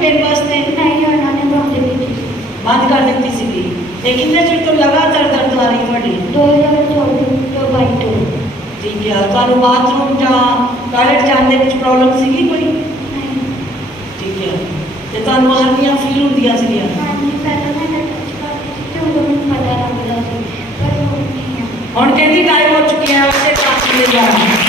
ਪੀਣ ਵਾਸਤੇ ਨਹੀਂ ਉਹਨਾਂ ਨੇ ਬੰਦ ਕੀਤੀ ਬੰਦ ਕਰ ਦਿੱਤੀ ਸੀਗੀ ਤੇ ਕਿੰਨੇ ਚਿਰ ਤੋਂ ਲਗਾਤਾਰ ਦਰਦ ਆ ਰਹੀ ਤੁਹਾਡੀ 2024 ਤੋਂ 22 ਤੋਂ ਠੀਕ ਹੈ ਤੁਹਾਨੂੰ ਬਾਥਰੂਮ ਜਾਂ ਟਾਇਲਟ ਜਾਣ ਦੇ ਵਿੱਚ ਪ੍ਰੋਬਲਮ ਸੀਗੀ ਕੋਈ ਨਹੀਂ ਠੀਕ ਹੈ ਤੇ ਤੁਹਾਨੂੰ ਹਰਨੀਆਂ ਫੀਲ ਹੁੰਦੀਆਂ ਸੀਗੀਆਂ ਹਾਂਜੀ ਪਹਿਲਾਂ ਮੈਂ ਟੱਚ ਕਰਦੀ ਸੀ ਤੇ ਉਦੋਂ ਮੈਨੂੰ ਪਤਾ ਲੱਗਦਾ ਸੀ ਪਰ ਹੁਣ ਨਹੀਂ ਆ ਹੁਣ ਕਹਿੰਦੀ ਟਾਈਮ ਹੋ ਚੁੱਕਿਆ ਹੈ ਉਸੇ ਪਾਸੇ ਲੈ ਜਾਣਾ